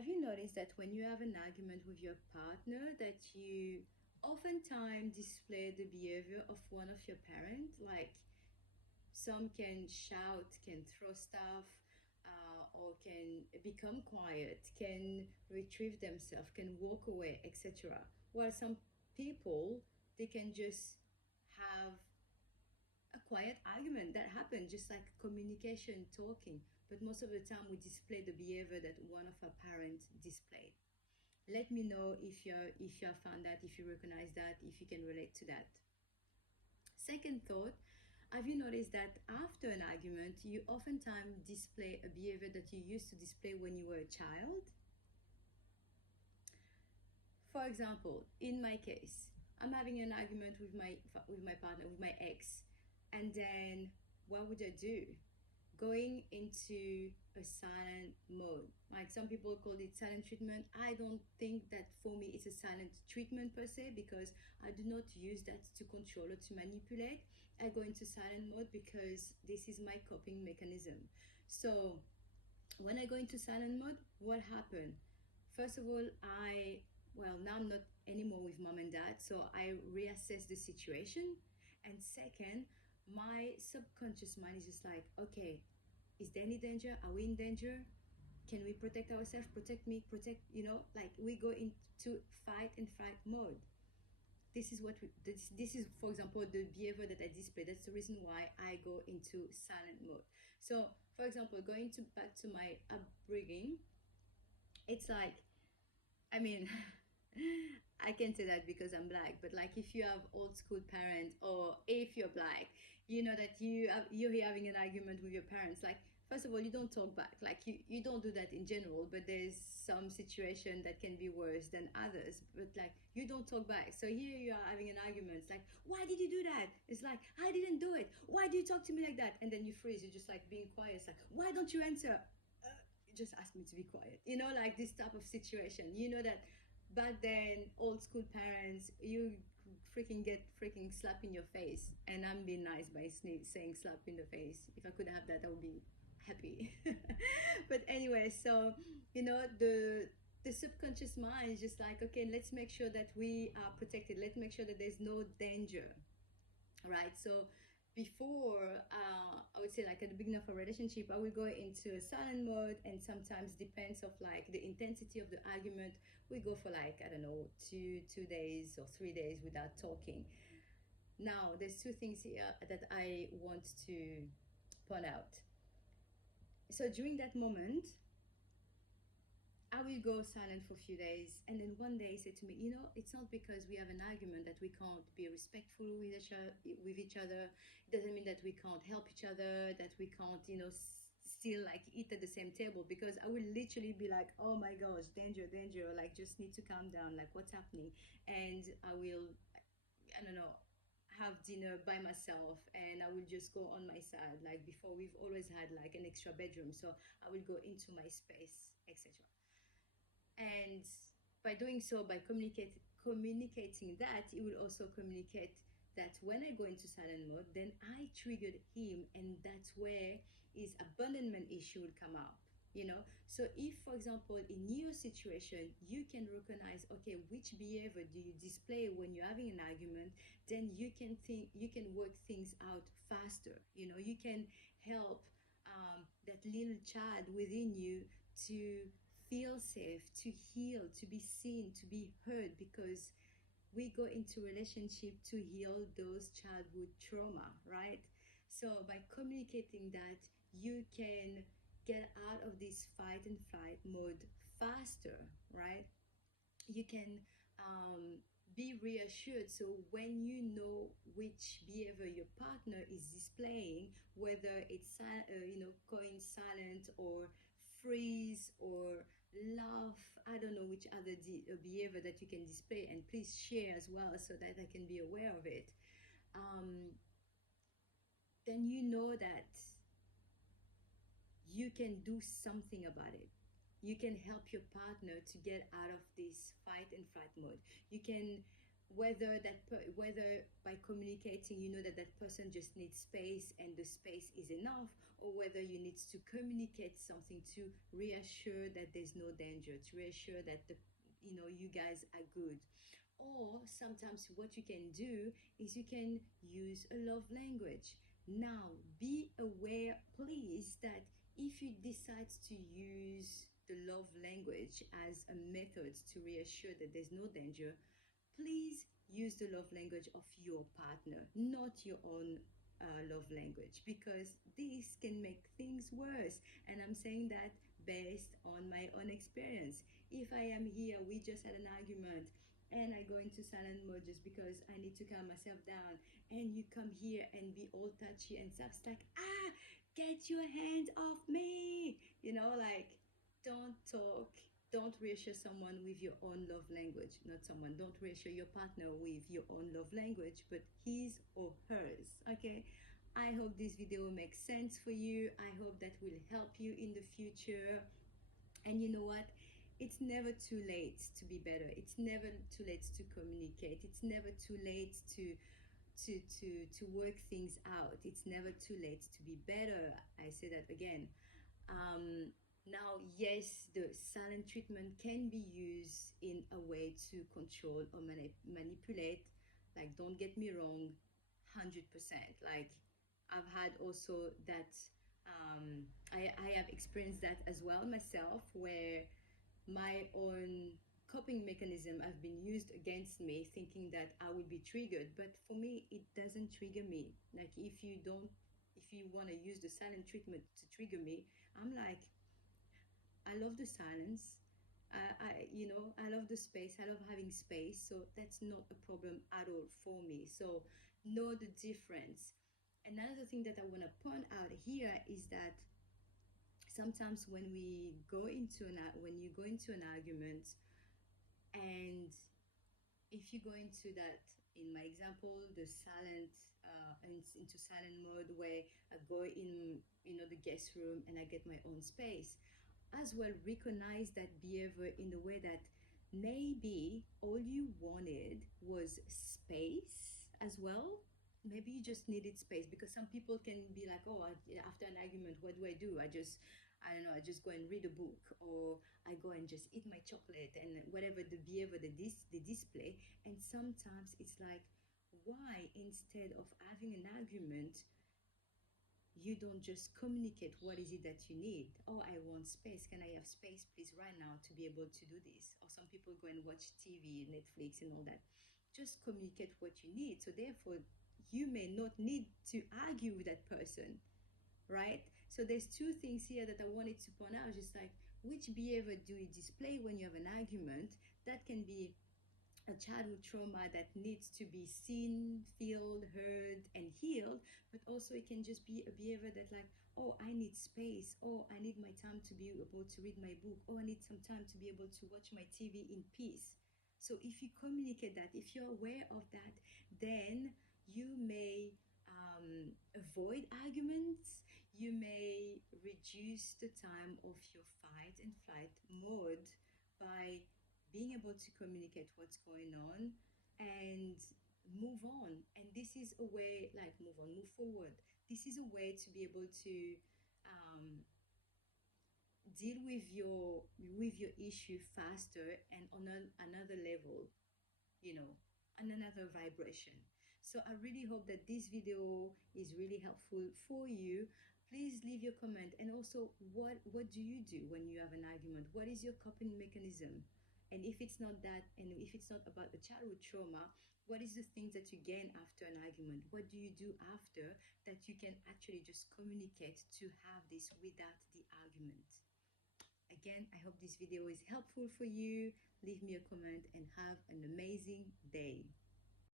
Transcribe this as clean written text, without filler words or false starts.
Have you noticed that when you have an argument with your partner that you oftentimes display the behavior of one of your parents? Like some can shout, can throw stuff, or can become quiet, can retrieve themselves, can walk away, etc. While some people, they can just have a quiet argument that happens, just like communication, talking. But most of the time, we display the behavior that one of our parents displayed. Let me know if you have found that, if you recognize that, if you can relate to that. Second thought, have you noticed that after an argument, you oftentimes display a behavior that you used to display when you were a child? For example, in my case, I'm having an argument with my partner, with my ex, and then what would I do? Going into a silent mode. Like some people call it silent treatment. I don't think that for me it's a silent treatment per se, because I do not use that to control or to manipulate. I go into silent mode because this is my coping mechanism. So when I go into silent mode, what happened? First of all, now I'm not anymore with mom and dad, so I reassess the situation. And second, my subconscious mind is just like, okay, is there any danger? Are we in danger? Can we protect ourselves? Protect me, like we go into fight and fight mode. This is, for example, the behavior that I display. That's the reason why I go into silent mode. So for example, going to back to my upbringing, it's like, I mean, I can say that because I'm black, but like if you have old school parents, or if you're black, you know that you're having an argument with your parents. Like first of all, you don't talk back. Like you don't do that in general, but there's some situation that can be worse than others. But like you don't talk back. So here you are having an argument. It's like, why did you do that? It's like, I didn't do it. Why do you talk to me like that? And then you freeze. You're just like being quiet. It's like, why don't you answer? Just ask me to be quiet, like this type of situation, that back then old school parents, you freaking get freaking slap in your face. And I'm being nice by saying slap in the face. If I could have that, I would be happy. But anyway, so the subconscious mind is just like, okay, let's make sure that we are protected, let's make sure that there's no danger, right? So before, I would say like at the beginning of a relationship, I will go into a silent mode, and sometimes depends of like the intensity of the argument, we go for like, I don't know, 2 days or 3 days without talking. Now there's two things here that I want to point out. So during that moment, I will go silent for a few days, and then one day he said to me, it's not because we have an argument that we can't be respectful with each other. It doesn't mean that we can't help each other, that we can't, still like eat at the same table. Because I will literally be like, oh my gosh, danger, danger, like just need to calm down, like what's happening. And I will, I don't know, have dinner by myself, and I will just go on my side. Like before, we've always had like an extra bedroom, so I will go into my space, etc. And by doing so, by communicating that, it will also communicate that when I go into silent mode, then I triggered him, and that's where his abandonment issue will come up. So if, for example, in your situation, you can recognize, okay, which behavior do you display when you're having an argument, then you can work things out faster. You can help that little child within you to feel safe, to heal, to be seen, to be heard, because we go into relationship to heal those childhood trauma, right? So by communicating that, you can get out of this fight and flight mode faster, right? You can be reassured. So when you know which behavior your partner is displaying, whether it's going silent or freeze or laugh, I don't know which other behavior that you can display, and please share as well so that I can be aware of it. um, then you know that you can do something about it. You can help your partner to get out of this fight and fight mode. You can whether by communicating you know that that person just needs space and the space is enough, or whether you need to communicate something to reassure that there's no danger, to reassure that the you guys are good. Or sometimes what you can do is you can use a love language. Now, be aware, please, that if you decide to use the love language as a method to reassure that there's no danger, please use the love language of your partner, not your own love language, because this can make things worse. And I'm saying that based on my own experience. If I am here, we just had an argument, and I go into silent mode just because I need to calm myself down, and you come here and be all touchy and stuff, it's like, get your hand off me, like, don't talk. Don't reassure someone with your own love language, not someone. Don't reassure your partner with your own love language, but his or hers. Okay. I hope this video makes sense for you. I hope that will help you in the future. And you know what? It's never too late to be better. It's never too late to communicate. It's never too late to work things out. It's never too late to be better. I say that again. um, Now, yes, the silent treatment can be used in a way to control or manipulate. Like, don't get me wrong, 100%. Like, I've had also that, I have experienced that as well myself, where my own coping mechanism have been used against me, thinking that I would be triggered. But for me, it doesn't trigger me. Like, if you want to use the silent treatment to trigger me, I'm like, I love the silence. I love the space. I love having space. So that's not a problem at all for me. So know the difference. Another thing that I want to point out here is that sometimes when you go into an argument, and if you go into that, in my example, the silent into silent mode, where I go in, the guest room, and I get my own space, as well recognize that behavior in the way that maybe all you wanted was space as well. Maybe you just needed space, because some people can be like, oh, after an argument, what do? I don't know, I just go and read a book, or I go and just eat my chocolate, and whatever the behavior that they display. And sometimes it's like, why, instead of having an argument, you don't just communicate what is it that you need? Oh, I want space. Can I have space, please, right now, to be able to do this? Or some people go and watch TV, Netflix, and all that. Just communicate what you need. So therefore, you may not need to argue with that person, right? So there's two things here that I wanted to point out. Just like, which behavior do you display when you have an argument? That can be a childhood trauma that needs to be seen, felt, heard, and healed. But also, it can just be a behavior that, like, oh, I need space. Oh, I need my time to be able to read my book. Oh, I need some time to be able to watch my TV in peace. So if you communicate that, if you're aware of that, then you may avoid arguments. You may reduce the time of your fight and flight mode by being able to communicate what's going on and move on. And this is a way, like, move on, move forward. This is a way to be able to um, deal with your issue faster and on another level, you know, on another vibration. So I really hope that this video is really helpful for you. Please leave your comment, and also, what do you do when you have an argument? What is your coping mechanism? And if it's not that, and if it's not about the childhood trauma, what is the things that you gain after an argument? What do you do after, that you can actually just communicate to have this without the argument? Again, I hope this video is helpful for you. Leave me a comment and have an amazing day.